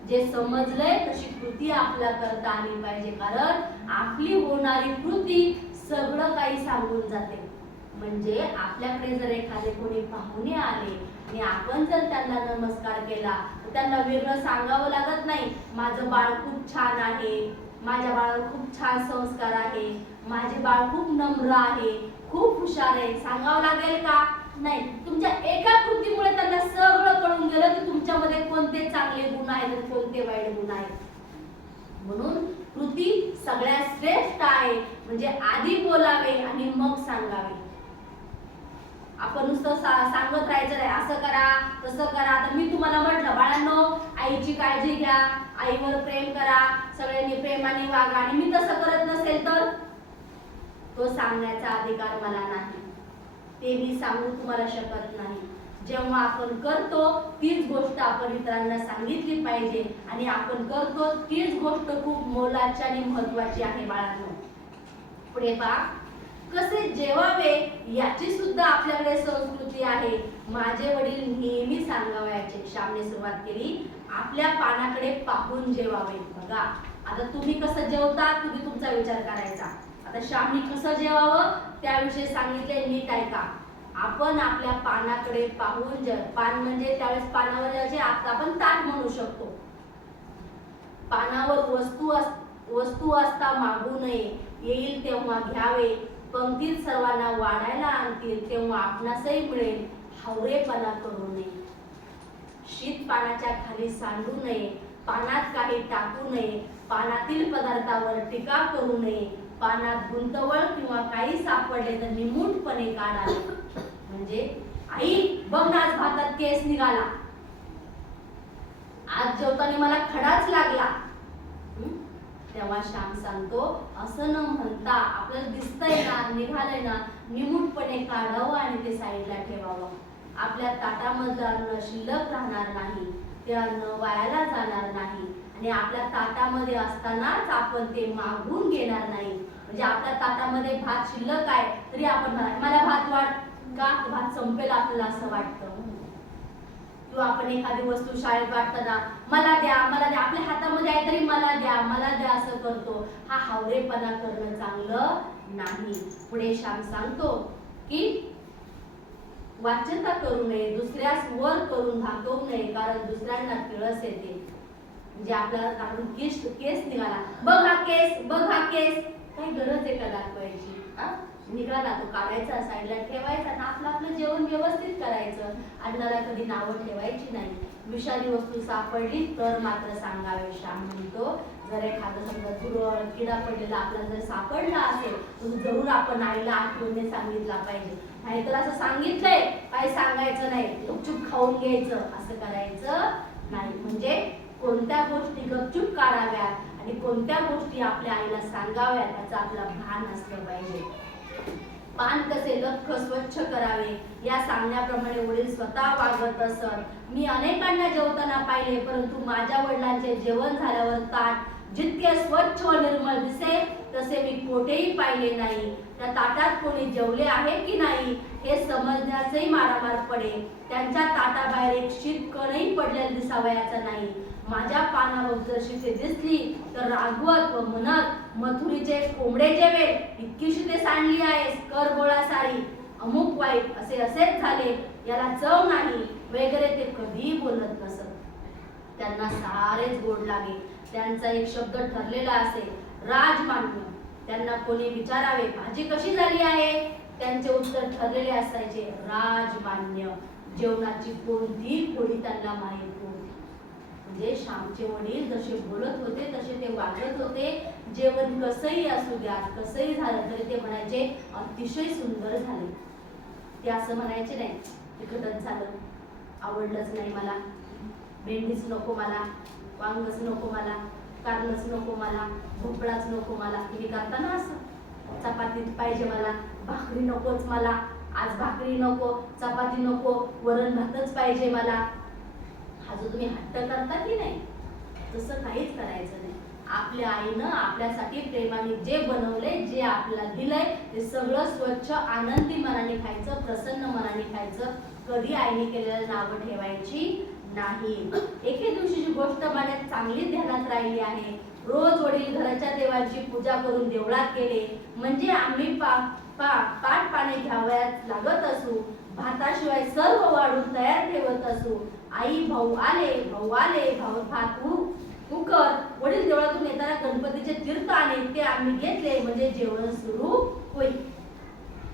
जे समजलंय तशी कृती आपल्या करता आली पाहिजे, कारण आपली होणारी कृती सगळं काही सांगून जाते. म्हणजे आपल्याकडे जर एखादे कोणी पाहुणे आले आणि आपण जर त्यांना नमस्कार केला तर त्यांना वेगळं सांगावं लागत नाही, माझं बाळ खूप छान आहे, माझ्या बाळावर खूप छान संस्कार आहे, माझे बाळ खूप नम्र आहे, खूप हुशार आहे, सांगावं लागेल का? नाही. तुमच्या एका कृतीमुळे त्यांना सगळं कळून गेलं की तुमच्यामध्ये कोणते चांगले गुण आहेत आणि कोणते वाईट गुण आहेत. म्हणून कृती सगळ्यात श्रेष्ठ आहे. म्हणजे आधी बोलावे आणि मग सांगावे. आपण नुसतं सांगत राहायचं नाही, असं करा तसं करा. आता मी तुम्हाला म्हटलं बाळांनो, आईची काळजी घ्या, आईवर प्रेम करा, सगळ्यांनी प्रेमाने वागा, आणि मी तसं करत नसेल तर तो सांगण्याचा अधिकार मला नाही, ते मी सांगू तुम्हाला शकत नाही. जेव्हा आपण करतो तीच गोष्ट आपण इतरांना सांगितली पाहिजे, आणि आपण करतो तीच गोष्ट खूप मोलाची आणि महत्त्वाची आहे बाळांनो. पुढे पहा, कसे जेवावे याची सुद्धा आपल्याकडे संस्कृती आहे. माझे वडील नेहमी सांगावयाचे. श्यामने सुरुवात केली, आपल्या पानाकडे पाहून जेवावे. बघा, आता तुम्ही कसं जेवता तुम्ही तुमचा विचार करायचा. आता श्यामने कसं जेवावं त्याविषयी सांगितले, नीट ऐका. आपण आपल्या पानाकडे पाहून पान म्हणजे त्यावेळेस पानावर जे आता आपण ताट म्हणू शकतो. पानावर वस्तू असता मागू नये, येईल तेव्हा घ्यावे. पंक्तीत सर्वांना वाढायला आणतील तेव्हा आपणासही मिळेल, हावरेपणा करू नये. शीत पानाच्या खाली सांडू नये, पानात काही टाकू नये, पानातील पदार्थावर टीका करू नये, पानात गुंतवळ किंवा काही सापडले तर निमूटपणे काढावे. म्हणजे आई बघ ना, आज भातात केस निघाला, आज जेवताना मला खडाच लागला. तेव्हा श्याम सांगतो, असं न म्हणता आपल्याला दिसतंय ना, निघालंय ना, निमूटपणे काढावं आणि ते साईडला ठेवावं. आपल्या ताटामधलं अन्न शिल्लक राहणार नाही, ते अन्न वायाला जाणार नाही, आणि आपल्या ताटामध्ये असतानाच आपण ते मागून घेणार नाही. म्हणजे आपल्या ताटामध्ये भात शिल्लक आहे तरी आपण मला भात वाढ का, भात संपेल आपल्याला असं वाटतं. किंवा आपण एखादी वस्तू शाळेत वाटताना मला द्या, आपल्या हातामध्ये आहे तरी मला द्या असं करतो. हा हावरेपणा करणं चांगलं नाही. पुढे श्याम सांगतो की वाच्यता करू नये, दुसऱ्यास वर करून दाखवू नये, कारण दुसऱ्यांना किळस येते. म्हणजे आपल्याला काढून केस निघाला, बघ हा केस, काही गरज आहे का दाखवायची? निघाला तो काढायचा, साईडला ठेवायचा आणि आपलं जेवण व्यवस्थित करायचं. अन्नाला कधी नावं ठेवायची नाही. विषारी वस्तू सापडली तर मात्र सांगावे. श्याम म्हणतो जर एखादं समजा तुरळ किडा पडलेला आपला जर सापडला असेल तर जरूर आपण आईला आठवणीने सांगितला पाहिजे. नाहीतर असं सांगितलंय काही सांगायचं नाही, गुपचूप खाऊन घ्यायचं, असं करायचं नाही. म्हणजे कोणत्या गोष्टी गपचूप काढाव्यात आणि कोणत्या गोष्टी आपल्या आईला सांगाव्यात याचं आपलं भान असलं पाहिजे. पान कसे लख्ख स्वच्छ करावे या सांगण्याप्रमाणे वडील स्वतः वागत असत. मी अनेकांना जेवताना पाहिले, परंतु माझ्या वडिलांचे जेवण झाल्यावर ताट जितके स्वच्छ व निर्मळ दिसे तसे मी कोठेही पाहिले नाही. त्या ताटात कोणी जेवले आहे की नाही हे समजण्यासही मारामार पडे. त्यांच्या ताटाबाहेर एक शीतकणही पडलेला दिसावयाचा नाही. माझ्या पानावर जर ते दिसली तर रागवत व म्हणत मथुरीचे कोंबडे जेवेल इतकीशी ते सांडली आहेस, कर गोळा सारी, अमुक वाईट असेच झाले, याला चव नाही वगैरे ते कधीही बोलत नसत. त्यांना सारेच गोड लागे. त्यांचा एक शब्द ठरलेला असे, राजमान्य. त्यांना कोणी विचारावे भाजी कशी झाली आहे, त्यांचे उत्तर ठरलेले असायचे, राजमान्य. जेवणाची कोणती खोडी त्यांना माहित होती. म्हणजे श्यामचे वडील जसे बोलत होते तसे ते वागत होते. जेवण कसंही असू द्या, कसंही झालं तरी ते म्हणायचे अतिशय सुंदर झाले. ते असं म्हणायचे नाही तिखटच झालं, आवडलंच नाही मला, भेंडीच नको मला, वांगच नको मला, कारलंच नको मला, भोपळाच नको मला. तुम्ही करता ना असं, चपातीच पाहिजे मला, भाकरी नकोच मला, आज भाकरी नको, चपाती नको, वरण भातच पाहिजे मला. हा जो तुम्ही हट्ट करता की नाही, तसं काहीच करायचं नाही. आपल्या आईनं आपल्यासाठी प्रेमाने जे बनवले, जे आपल्याला दिलंय ते सगळं स्वच्छ आनंदी मनाने खायचं, प्रसन्न मनाने खायचं. कधी आईने केलेलं नावं ठेवायची नाही. एके दिवशीची गोष्ट माझ्या चांगली ध्यानात राहिली आहे. रोज वडील घराच्या देवाची पूजा करून देवळात गेले म्हणजे आम्ही पाट पाणी घ्यावयास लागत असू. भाताशिवाय सर्व वाढून तयार ठेवत असू. आई भाऊ आले भात उकर. वडील देवळातून येताना गणपतीचे तीर्थ आले ते आम्ही घेतले म्हणजे जेवण सुरू होईल.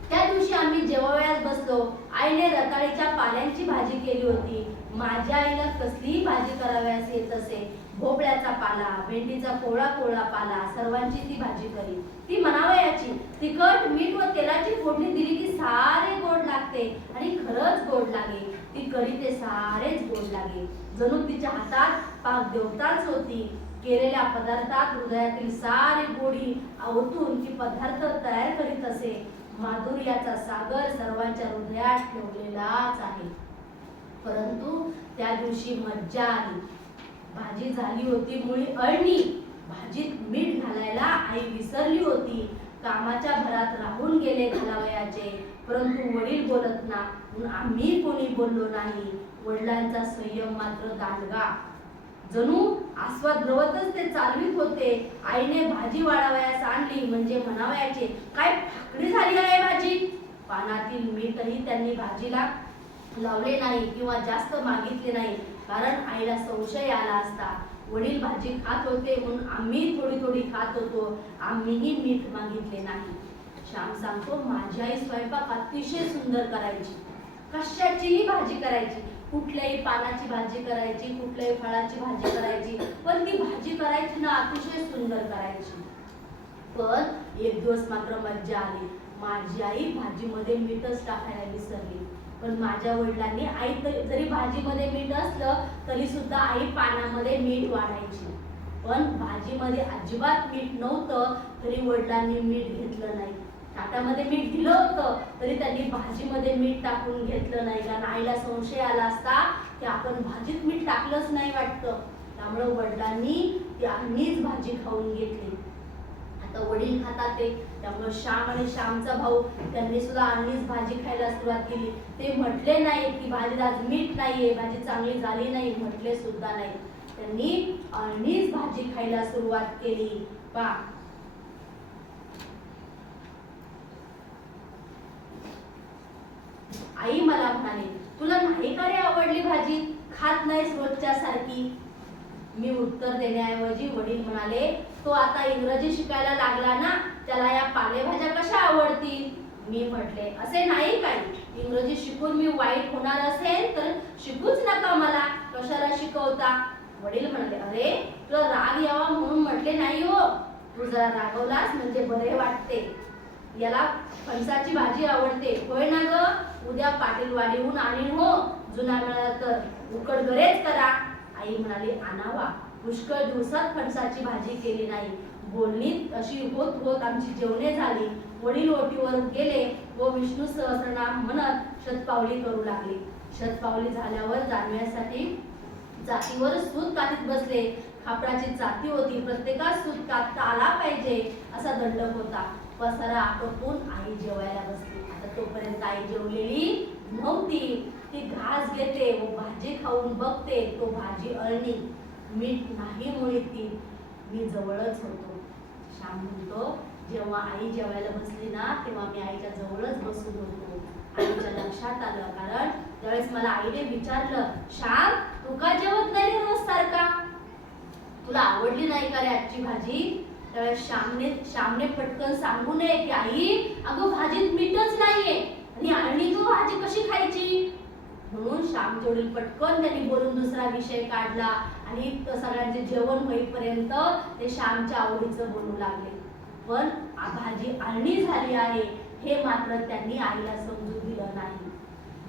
त्या दिवशी आम्ही जेवावयास बसलो. आईने रताळीच्या पाल्यांची भाजी केली होती. माझ्या आईला कसलीही भाजी करावयास येत असे. भोपळ्याचा पाला, भेंडीचा कोवळा पाला, सर्वांची ती भाजी करी. ती म्हणावयाची. तिखट मीठ व तेलाची फोडणी दिली की सारे गोड लागते आणि खरंच गोड लागे. ती करी ते सारेच गोड लागे. जणू तिच्या हातात पाक देवताच होती. केलेल्या पदार्थात हृदयातील सारी गोडी ओतून ती पदार्थ तयार करीत असे. माधुर्याचा सागर सर्वांच्या हृदयात ठेवलेलाच आहे. परंतु त्या दिवशी मज्जा आली. भाजी झाली होती मुळी अळणी. भाजीत मीठ घालायला आई विसरली होती. कामाच्या भरात राहून गेले घालावयाचे, परंतु वडील बोलत ना म्हणून आम्ही कोणी बोललो नाही. वडिलांचा संयम मात्र दांडगा. जणू आस्वाद रवतच ते चालवीत होते. आईने भाजी वाढावयास आणली म्हणजे म्हणावयाचे, काय भाकरी झाली आहे भाजी. पानातील मीठही त्यांनी भाजीला लावले नाही किंवा जास्त मागितले नाही, कारण आईला संशय आला असता. वडील भाजी खात होते म्हणून आम्ही थोडी खात होतो. आम्हीही मीठ मागितले नाही. श्याम सांगतो, माझी आई स्वयंपाक अतिशय सुंदर करायची. कशाचीही भाजी करायची, कुठल्याही पानाची भाजी करायची, कुठल्याही फळाची भाजी करायची, पण ती भाजी करायची ना अतिशय सुंदर करायची. पण एक दिवस मात्र मज्जा आली. माझी आई भाजीमध्ये मीठच टाकायला विसरली. पण माझ्या वडिलांनी आई जरी भाजीमध्ये मीठ असलं तरी सुद्धा आई पानामध्ये मीठ वाढायची. पण भाजीमध्ये अजिबात मीठ नव्हतं तरी वडिलांनी मीठ घेतलं नाही. ताटामध्ये मीठ दिलं होतं तरी त्यांनी भाजीमध्ये मीठ टाकून घेतलं नाही, कारण आईला संशय आला असता की आपण भाजीत मीठ टाकलंच नाही वाटतं. त्यामुळे वडिलांनी ती अळणीच भाजी खाऊन घेतली. आता वडील खातात ते, त्यामुळे श्याम आणि श्यामचा भाऊ त्यांनी सुद्धा अळणीच भाजी खायला सुरुवात केली. ते म्हटले नाही की भाजीत आज मीठ नाहीये, भाजी चांगली झाली नाही, म्हटले सुद्धा नाही. त्यांनी अळणीच भाजी खायला सुरुवात केली. पहा, आई मला म्हणाली, तुला नाही का रे आवडली भाजी, खात नाहीस रोजच्या सारखी? मी उत्तर देण्याऐवजी वडील म्हणाले, तो आता इंग्रजी शिकायला लागला ना, त्याला या पालेभाज्या कशा आवडतील? मी म्हटले, असे नाही काही, इंग्रजी शिकून मी वाईट होणार असेल तर शिकूच नका, मला कशाला शिकवता? वडील म्हणाले, अरे तुला राग यावा म्हणून म्हटले नाही हो, तू जरा रागवलास म्हणजे बरे वाटते. याला फणसाची भाजी आवडते होय ना ग? उद्या पाटीलवाडीहून आणीन हो, जुना मिळाला तर उकडगरेच करा. आई म्हणाली, आणावा, पुष्कळ दिवसात फणसाची भाजी केली नाही. बोलणी अशी होत होत आमची जेवणे झाली. वडील ओटीवर गेले व विष्णू सहस्रनाम म्हणत शतपावली करू लागले. शतपावली झाल्यावर जाणव्यासाठी जातीवर सूत कातीत बसले. खापराची जाती होती, प्रत्येकास सूत कातता आला पाहिजे असा दंडक होता. पसारा आटोपून आई जेवायला बसली. आता तोपर्यंत आई जेवलेली नव्हती. ती घास घेते व भाजी खाऊन बघते, तो भाजी अळणी, मीठ नाही मुळी ती. मी जवळच होतो. श्याम म्हणतो, जेव्हा आई जेवायला बसली ना, तेव्हा मी आईच्या जवळच बसून होतो. आईच्या लक्षात आलं, कारण त्यावेळेस मला आईने विचारलं, श्याम तू का जेवत नाही रोज सारखा, तुला आवडली नाही का रे आजची भाजी? त्यावेळेस श्यामने पटकन सांगू नये की आई, अगं भाजीत मीठच नाहीये आणि अळणी तू भाजी कशी खायची? म्हणून श्यामचे वडील पटकन त्यांनी बोलून दुसरा विषय काढला आणि सगळ्यांचे जेवण होईपर्यंत ते श्यामच्या आवडीचं बोलू लागले. पण भाजी अळणी झाली आहे हे मात्र त्यांनी आईला समजू दिलं नाही.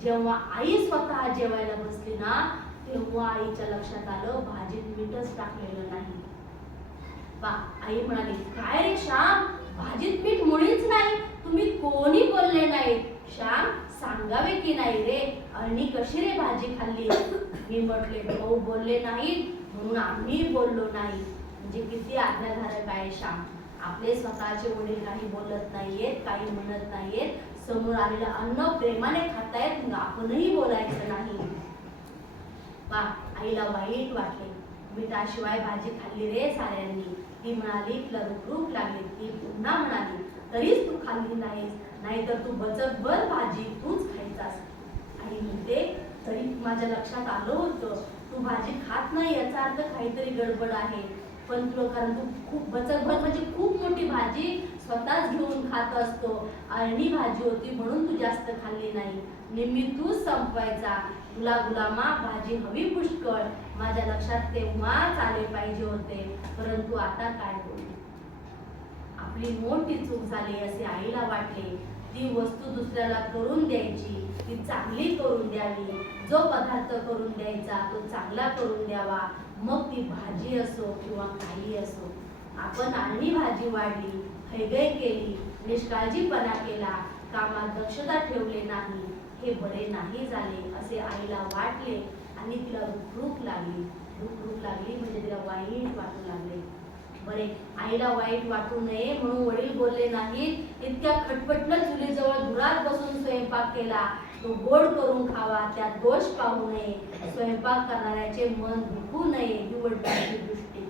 जेव्हा आई स्वतः जेवायला बसली ना, तेव्हा आईच्या लक्षात आलं, भाजीत मीठच टाकलेलं नाही. आई म्हणाली, काय रे श्याम, भाजीत मीठ मुळीच नाही, तुम्ही कोणी बोलले नाही. श्याम सांगावे की नाही रे, अळणी कशी रे भाजी खाल्ली? मी म्हटले, भाऊ बोलले नाहीत म्हणून आम्ही बोललो नाही. म्हणजे किती आज्ञाधारक आहे श्याम. आपले स्वतःचे वडील काही बोलत नाहीयेत, काही म्हणत नाहीयेत, समोर आलेलं अन्न प्रेमाने खातायत, आपणही बोलायचं नाही. आईला वाईट वाटले, मिठाशिवाय भाजी खाल्ली रे साऱ्यांनी. ती म्हणाली, तुला रूप लागली. ती पुन्हा म्हणाली, तरीच तू खाल्ली नाहीस, नाहीतर तू बचकभर भाजी तूच खायचास. आई म्हणते, तरी माझ्या लक्षात आलं होतं, तू भाजी खात नाही याचा अर्थ काहीतरी गडबड आहे. पण तुला, कारण तू खूप बचकभर म्हणजे खूप मोठी भाजी स्वतःच घेऊन खात असतो. अळणी भाजी होती म्हणून तू जास्त खाल्ली नाही, निम्मी तूच संपवायचा. तुला गुलामा भाजी हवी पुष्कळ, माझ्या लक्षात तेव्हाच आले पाहिजे होते, परंतु आता काय बोलू? आपली मोठी चूक झाली असे आईला वाटले. ती वस्तू दुसऱ्याला करून द्यायची, ती चांगली करून द्यावी. जो पदार्थ करून द्यायचा तो चांगला करून द्यावा, मग ती भाजी असो किंवा काही असो. आपण अळणी भाजी वाढली, हैगय केली, निष्काळजीपणा केला, कामात दक्षता ठेवले नाही, हे बरे नाही झाले असे आईला वाटले आणि तिला रुखरुख लागली. रुखरुख लागली म्हणजे तिला वाईट वाटू लागले. बरे, आईला वाईट वाटू नये म्हणून वडील बोलले नाहीत. इतक्या खटपटलं चुलीजवळ धुरात बसून स्वयंपाक केला. तो गोड करून खावा, त्यात दोष पाहू नये, स्वयंपाक करणाऱ्याचे मन दुखू नये, ही वडिलांची दृष्टी.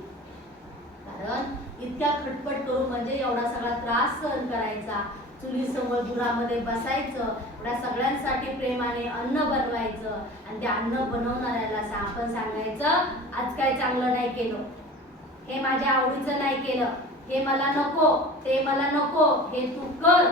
कारण इतक्या खटपट करून म्हणजे एवढा सगळा त्रास सहन करायचा, चुलीसमोर धुरामध्ये बसायचं, एवढ्या सगळ्यांसाठी प्रेमाने अन्न बनवायचं आणि ते अन्न बनवणाऱ्याला आपण सांगायचं, आज काय चांगलं नाही केलं, हे माझ्या आवडीचं नाही केलं, हे मला नको, ते मला नको, हे तू कर,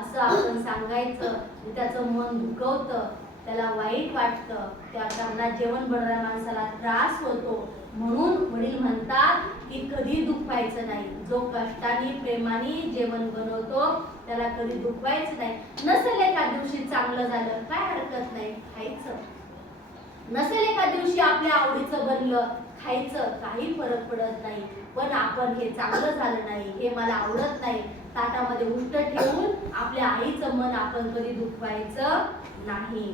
असं आपण सांगायचं. त्याचं मन दुखवतं, त्याला वाईट वाटतं, त्या कारणात जेवण बनवणाऱ्या माणसाला त्रास होतो. म्हणून वडील म्हणतात की कधी दुखवायचं नाही. जो कष्टाने प्रेमाने जेवण बनवतो त्याला कधी दुखवायचं नाही. नसेल एका दिवशी चांगलं झालं, काय हरकत नाही, खायचं. नसेल एका दिवशी आपल्या आवडीचं बनलं, खायचं, काही फरक पडत नाही. पण आपण हे चांगलं झालं नाही, हे मला आवडत नाही, ताटामध्ये उष्ट ठेवून आपल्या आईचं मन आपण कधी दुखवायचं नाही.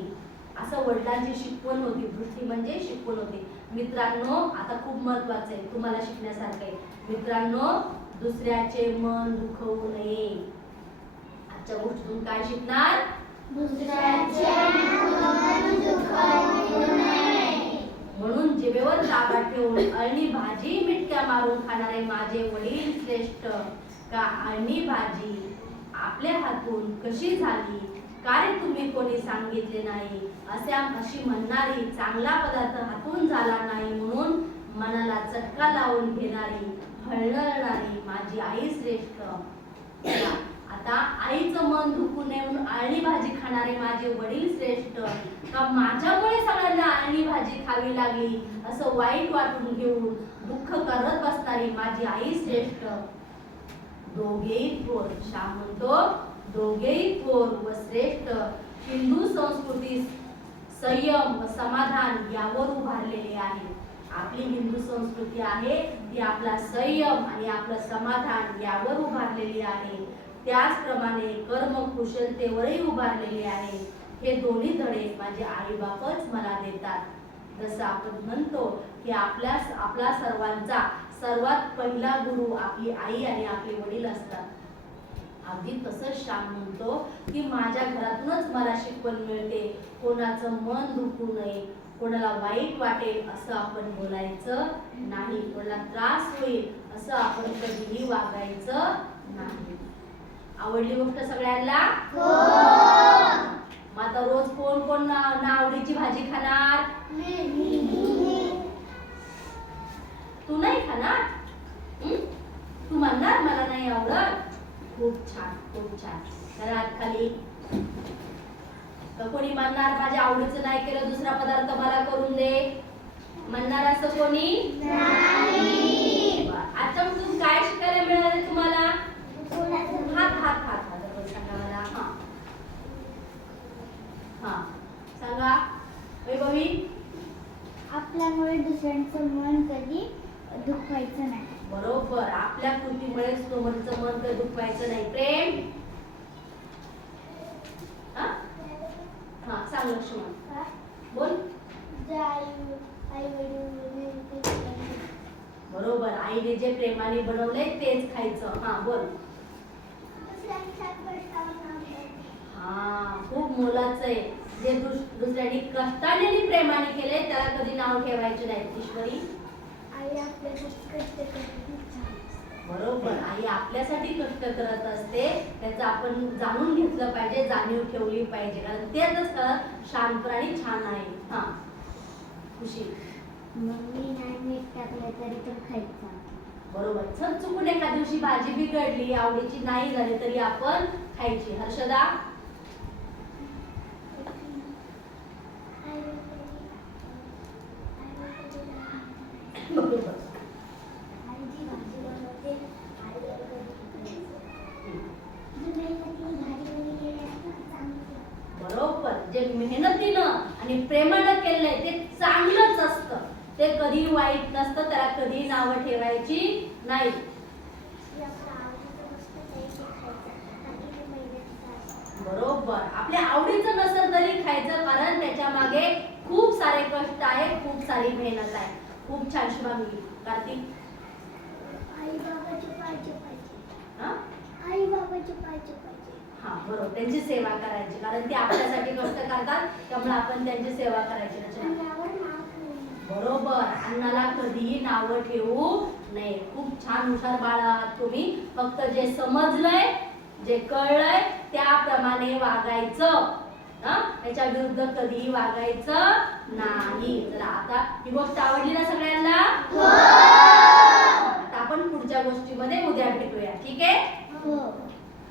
असं वडिलांची शिकवण होती. दृष्टी म्हणजे शिकवण. शिकवण होते. मित्रांनो, आता खूप महत्वाचं आहे, तुम्हाला शिकण्यासारखं आहे. मित्रांनो, दुसऱ्याचे मन दुखवू नये. आजच्या गोष्टीतून काय शिकणार? दुसऱ्याचे मन दुखवू नये. म्हणून जिभेवर ताबा ठेवून अळणी भाजी मिटक्या मारून खाणारे माझे वडील श्रेष्ठ. का अळणी भाजी आपल्या हातून कशी झाली, का रे तुम्ही कोणी सांगितले नाही, अशी म्हणणारी, चांगला पदार्थ हातून झाला नाही म्हणून मनाला चटका लावून घेणारी, हळहळणारी माझी आई श्रेष्ठ. आता आईचं मन दुखू नये म्हणून अळणी भाजी खाणारे माझे वडील श्रेष्ठ. का माझ्यामुळे सगळ्यांना अळणी भाजी खावी लागली असं वाईट वाटून घेऊन दुःख करत बसणारी माझी आई श्रेष्ठ. दोघेही थोर, श्याम म्हणतो, दोघेही थोर व श्रेष्ठ. हिंदू संस्कृती संयम व समाधान यावर उभारलेली आहे. आपली हिंदू संस्कृती आहे ती आपला संयम आणि आपलं समाधान यावर उभारलेली आहे. त्याचप्रमाणे कर्म कुशलतेवरही उभारलेली आहे. हे दोन्ही धडे माझे आई बापच मला देतात. जसं आपण म्हणतो की आपला सर्वांचा सर्वात पहिला गुरु आपली आई आणि आपले वडील असतात. अगदी तसंच श्याम म्हणतो की माझ्या घरातूनच मला शिकवण मिळते, कोणाचं मन दुखू नये, कोणाला वाईट वाटेल असं आपण बोलायचं नाही, कोणाला त्रास होईल असं आपण कधीही वागायचं नाही. आवडली गोष्ट सगळ्यांना? मग आता रोज कोण कोण आवडीची भाजी खाणार? तू नाही खाणार? तू म्हणणार मला नाही आवडत? खूप छान, खूप छान. तर हात खाली. तर कोणी म्हणणार माझ्या आवडीचं नाही केलं, दुसरा पदार्थ मला करून दे, म्हणणार असं कोणी नाही? आजच्या पासून काय शिकायला मिळालं तुम्हाला? हात हात हात हात सांगा मला. हा सांगा वैभवी. आपल्यामुळे दुसऱ्यांचं मन कधी दुखवायचं नाही. बरोबर, आपल्या कृतीमुळे समोरचं मन कधी दुखवायचं नाही. प्रेम. हा सांग लक्ष्मण, बोल. बरोबर, आईने जे प्रेमाने बनवलंय तेच खायचं. हा बोल. हा खूप मोलाचं आहे. जे दुसऱ्याने कष्टाने आणि प्रेमाने केले त्याला कधी नाव ठेवायचे नाही. ईश्वरी. आई आपल्यासाठी कष्ट करते. बरोबर, आई आपल्यासाठी कष्ट करत असते, त्याचं आपण जाणून घेतलं पाहिजे, जाणीव ठेवली पाहिजे, कारण तेच शांतपण आणि छान आहे. हा खुशी. मम्मी नाही मीठ टाकलं तरी पण खायचं. बरोबर, चल चुकून एका दिवशी भाजी बिघडली, आवडीची नाही झाली तरी आपण खायची. हर्षदा. बरोबर. बरोबर, जे मेहनतीनं आणि प्रेमानं केलंय ते चांगलंच असतं, ते कधी वाईट नसतं, त्याला कधी नावं ठेवायची नाही. बरोबर, आपल्या आवडीचं नसेल तरी खायचं, कारण त्याच्या मागे खूप सारे कष्ट आहे, खूप सारी मेहनत आहे. खूप छान शुभांगी. कार्तिक. आई बाबाचे पाहिजे पाहिजे. हा आई बाबाचे पाहिजे पाहिजे. हा बरोबर, त्यांची सेवा करायची, कारण ते आपल्यासाठी कष्ट करतात, त्यामुळे आपण त्यांची सेवा करायची. बरोबर, अन्नाला कधीही नावं ठेवू नये. खूप छान हुशार बाळ आहात तुम्ही. फक्त जे समजलंय, जे कळलंय त्याप्रमाणे वागायचं, त्याच्या विरुद्ध कधीही वागायचं नाही. तर आता ही गोष्ट आवडली ना सगळ्यांना? आता आपण पुढच्या गोष्टीमध्ये उद्या भेटूया. ठीक आहे?